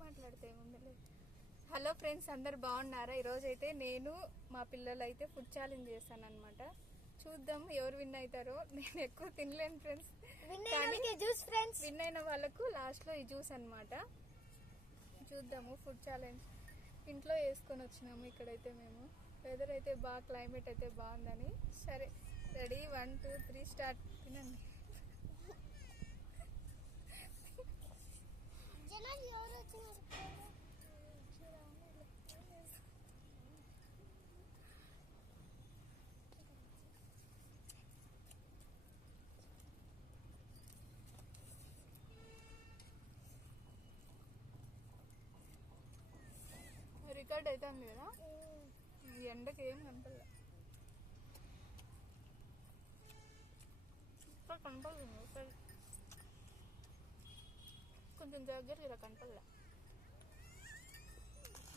మాట్లాడితే ఏముంది. Hello friends, అందరు బాగున్నారా? ఈరోజు అయితే నేను మా పిల్లలు అయితే ఫుడ్ ఛాలెంజ్ చేశాను అనమాట. చూద్దాం ఎవరు విన్ అవుతారో. నేను ఎక్కువ తినలేను ఫ్రెండ్స్, విన్ అయిన వాళ్ళకు లాస్ట్ లో ఈ జ్యూస్ అనమాట. చూద్దాము. ఫుడ్ ఛాలెంజ్ ఇంట్లో వేసుకొని వచ్చినాము. ఇక్కడైతే మేము వెదర్ అయితే బాగా, క్లైమేట్ అయితే బాగుందని. సరే రెడీ, 1 2 3 స్టార్ట్. తినండి. రికార్డ్ అవుతుంది కదా, ఈ ఎండకి ఏం కనపడలే. కనపడుతుంది కొంచెం దగ్గర ఇలా కనపడలే.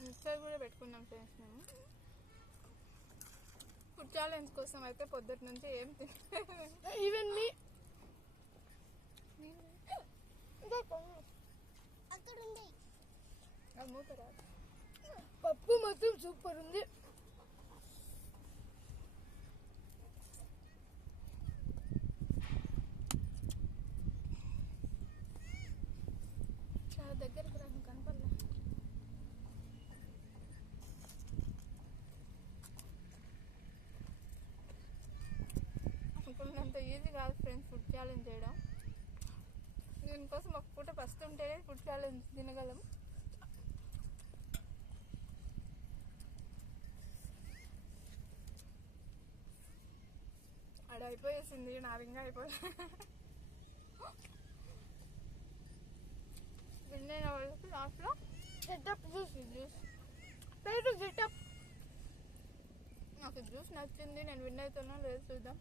మిక్సర్ కూడా పెట్టుకున్నాం ఫ్రెండ్స్. మేము ఫుడ్ ఛాలెంజ్ కోసం అయితే పొద్దుటి నుంచి ఏం తినలేదు. ఈవెన్ మీ మూతరాదు. పప్పు మాత్రం సూపర్ ఉంది. చాలా దగ్గరకు రాను, కనపడలే. అనుకున్నంత ఈజీ కాదు ఫ్రెండ్స్ ఫుడ్ ఛాలెంజ్ చేయడం. దీనికోసం ఒక పూట ఫస్ట్ ఉంటేనే ఫుడ్ ఛాలెంజ్ తినగలం. అడ అయిపోయేసింది, నాది ఇంకా అయిపోయింది. విన్నైన వాళ్ళకి లాస్ట్లో గెటప్ జ్యూస్ పేరు గెటప్. నాకు జ్యూస్ నచ్చింది. నేను విన్ అవుతున్నా లేదు చూద్దాం.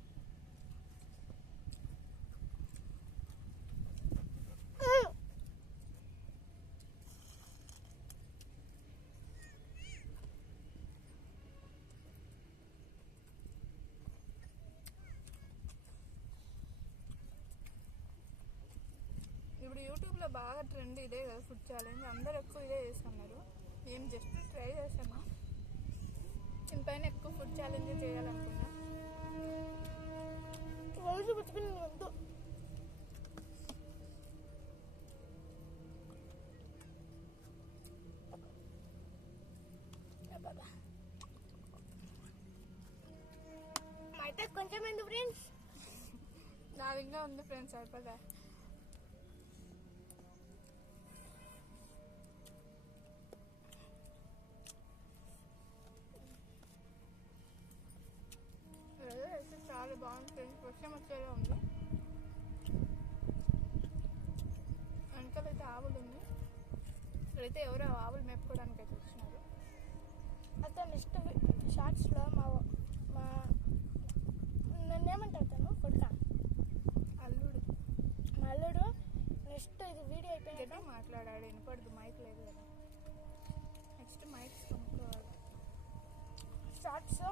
ఇప్పుడు యూట్యూబ్లో బాగా ట్రెండ్ ఇదే కదా ఫుడ్ ఛాలెంజ్. అందరు ఎక్కువ ఇదే చేస్తున్నారు. మేము జస్ట్ ట్రై చేసాము. దీనిపైన ఎక్కువ ఫుడ్ ఛాలెంజ్ చేయాలనుకున్నా. రోజు పెట్టుకుని వద్దు. అయితే కొంచెం ఎందుకు ఫ్రెండ్స్, నాది ఇంకా ఉంది ఫ్రెండ్స్, అయిపోదా. అయితే చాలా బాగుంది ఫ్రెండ్స్. వర్షం వచ్చేలా ఉంది. వెనకాలైతే ఆవులు ఉంది. ఇక్కడైతే ఎవరో ఆవులు మేపుకోవడానికి అయితే వచ్చినారు. అయితే నెక్స్ట్ షార్ట్స్లో మా నన్ను ఏమంటారు తను కొడుక అల్లుడు, మా అల్లుడు నెక్స్ట్ ఇది వీడియో అయిపోయినాక మాట్లాడాడు. వినపడదు, మైక్ లేదు కదా. నెక్స్ట్ మైక్ కొనుక్కోవాలి. షార్ట్స్లో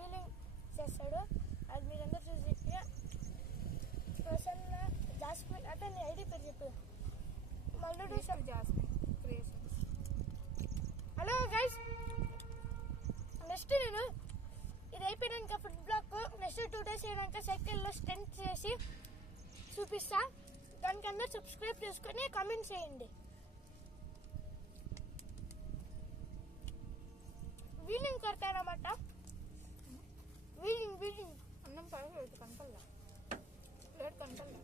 వీలింగ్ చేస్తాడు. అది మీరందరూ చూసి ప్రసన్న జాస్మిన్ అంటే నీ ఐడి పేరు చెప్పు. మల్లుడు jasmine creations. Hello guys, next నేను ఇది అయిపోయినాక ఫుడ్ బ్లాక్ నెక్స్ట్ 2 days అయినాక సైకిల్లో స్టెంట్ చేసి చూపిస్తా. దానికి అందరూ సబ్స్క్రైబ్ చేసుకొని కామెంట్ చేయండి. వీలింగ్ కొడతారన్నమాట. వీలింగ్ అన్నం పర్వాలేదు, కనపడలే. ప్లేట్ కనపడలే.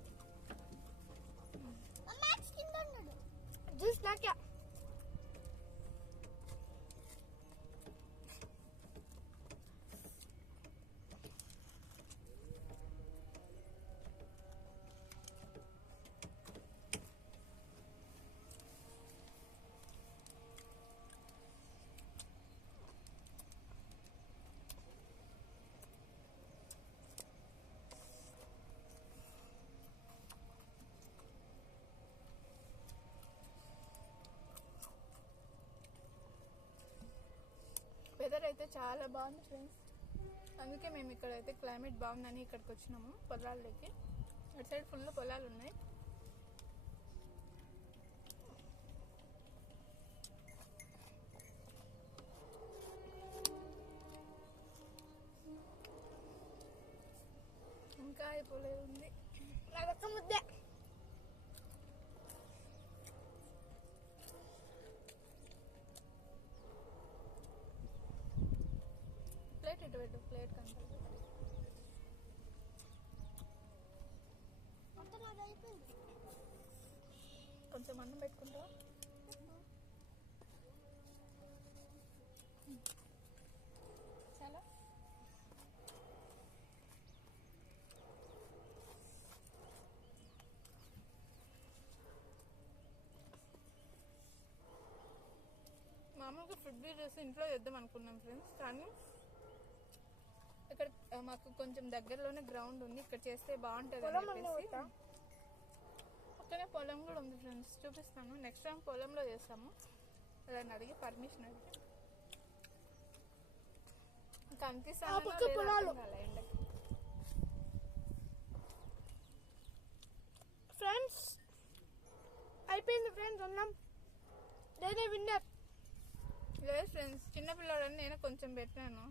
జ్యూస్ నాకే. వెదర్ అయితే చాలా బాగుంది ఫ్రెండ్స్. అందుకే మేము ఇక్కడైతే క్లైమేట్ బాగుందని ఇక్కడికి వచ్చినాము పొలాల్లోకి. అటు సైడ్ ఫుల్ పొలాలు ఉన్నాయి. అయిపోలేదు ఉంది. అదొక్క ముద్దే. ప్లేట్ ఇటు పెట్టు, ప్లేట్ కనపడదు. కొంచెం అన్నం పెట్టుకుంటావా? చాలా మామూలుగా ఫుడ్ వీడియోస్ ఇంట్లో చేద్దాం అనుకున్నాం ఫ్రెండ్స్, కానీ ఇక్కడ మాకు కొంచెం దగ్గరలోనే గ్రౌండ్ ఉంది, ఇక్కడ చేస్తే బాగుంటుంది అని చెప్పేసి. పక్కనే పొలం కూడా ఉంది ఫ్రెండ్స్, చూపిస్తాను. నెక్స్ట్ టైం పొలంలో చేస్తాము, దాన్ని అడిగి పర్మిషన్ అడిగి. కనిపిస్తాను ఫ్రెండ్స్. అయిపోయింది ఫ్రెండ్స్, ఉన్నాం. నేనే విన్నర్. లేదు ఫ్రెండ్స్, చిన్నపిల్లాడని నేను కొంచెం పెట్టాను.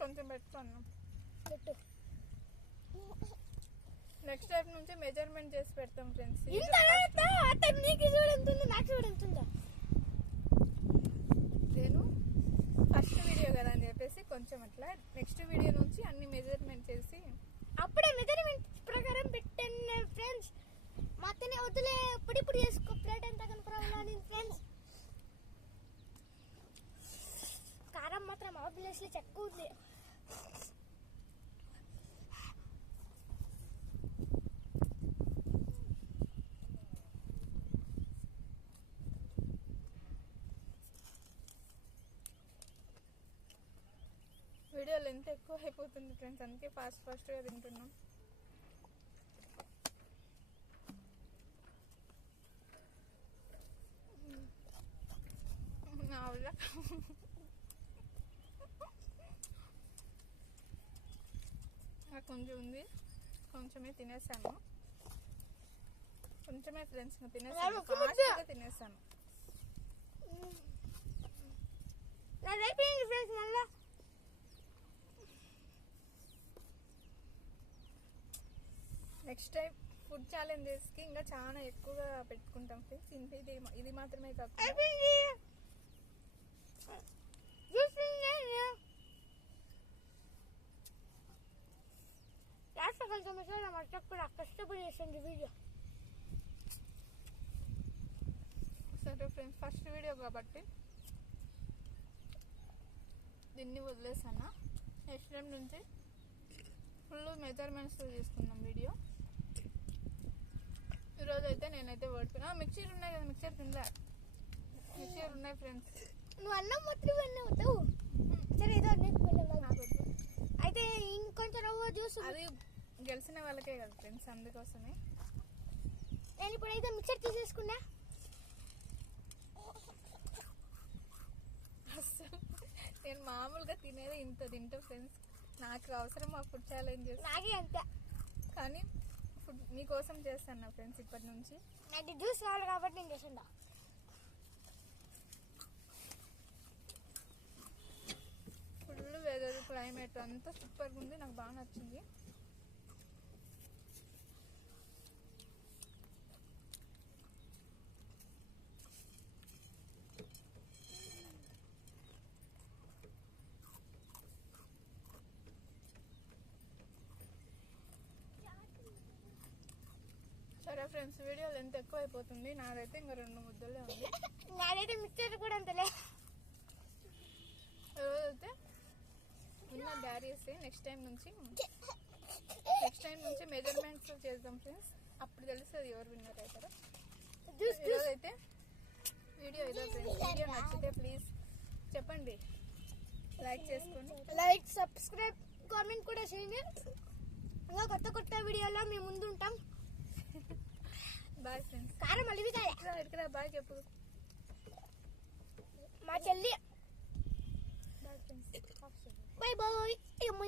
కొంచెం పెట్టుకున్నాం. నెక్స్ట్ టైం నుంచి మెజర్మెంట్ చేసి పెడతాం ఫ్రెండ్స్. నేను ఫస్ట్ వీడియో కదా అని చెప్పేసి కొంచెం అట్లా, నెక్స్ట్ వీడియో నుంచి అన్ని మెజర్మెంట్ చేసి అప్పుడే మెజర్మెంట్ ప్రకారం పెట్టండి ఫ్రెండ్స్. మా అత్తనే వద్దులే ఇప్పుడు చేసుకో ప్లేట్ ఎంత కనపరాలని ఫ్రెండ్స్. కారం మాత్రం ఆబ్వియస్లీ చెక్కు ఉంది. వీడియో లెంత్ ఎక్కువ అయిపోతుంది ఫ్రెండ్స్, అందుకే ఫాస్ట్గా తింటున్నాం. కొంచెం ఉంది, కొంచెమే తినేసాను. కొంచెమే ఫ్రెండ్స్ తినేసాను, తినేసాను. నెక్స్ట్ టైం ఫుడ్ ఛాలెంజెస్కి ఇంకా చాలా ఎక్కువగా పెట్టుకుంటాం ఫ్రెండ్స్. ఇది మాత్రమే కాకుండా కష్టపడి చేసండి వీడియో. సరే ఫ్రెండ్స్, ఫస్ట్ వీడియో కాబట్టి దీన్ని వదిలేసాను. నెక్స్ట్ టైం నుంచి ఫుల్ మెజర్మెంట్స్ తీసుకున్నాం వీడియో. ఈరోజు అయితే నేనైతే ఓడిపోయినా. మిక్చర్ ఉన్నాయి కదా, మిక్చర్ తిందా? మిక్చర్ ఉన్నాయి ఫ్రెండ్స్. నువ్వు అన్నం మొత్తం అవుతావు. సరే ఏదో అయితే ఇంకొంచెం రవ్వ జ్యూస్, అది గెలిచిన వాళ్ళకే కదా ఫ్రెండ్స్, అందుకోసమే. నేను ఇప్పుడైతే మిక్చర్ తీసేసుకున్నా. అసలు నేను మామూలుగా తినేది ఇంత తింటా ఫ్రెండ్స్. నాకు అవసరం ఆ ఫుడ్ ఛాలెంజ్ నాకే అంతే, కానీ ఫుడ్ మీకోసం చేస్తాను నా ఫ్రెండ్స్. ఇప్పటి నుంచి నాకు జ్యూస్ కావాలి కాబట్టి నేను చేసిండా. ఫుల్ వెదర్, క్లైమేట్ అంతా సూపర్గా ఉంది, నాకు బాగా నచ్చింది. సరే ఫ్రెండ్స్, వీడియో లెంత్ ఎక్కువ అయిపోతుంది. నాదైతే ఇంకా 2 ముద్దలే ఉంది. నాదైతే మిక్చర్ కూడా అంతలే. రోజైతే ఉన్న బ్యారియర్స్ నెక్స్ట్ టైం నుంచి మెజర్మెంట్స్ చేద్దాం ఫ్రెండ్స్. అప్పుడు తెలుస్తుంది ఎవరు విన్నర్ అవుతారో. ఈరోజైతే వీడియో ఇదో ఫ్రెండ్స్. వీడియో నచ్చితే ప్లీజ్ చెప్పండి, లైక్ చేసుకోండి, లైక్ సబ్స్క్రైబ్ కామెంట్ కూడా చేయండి. ఇంకా కొత్త వీడియోలో మేము ముందు ఉంటాం. Bye friends. కారం అలివిగా బాయ్ చెప్పు మా చెల్లి. Bye friends. Bye bye. అమ్మ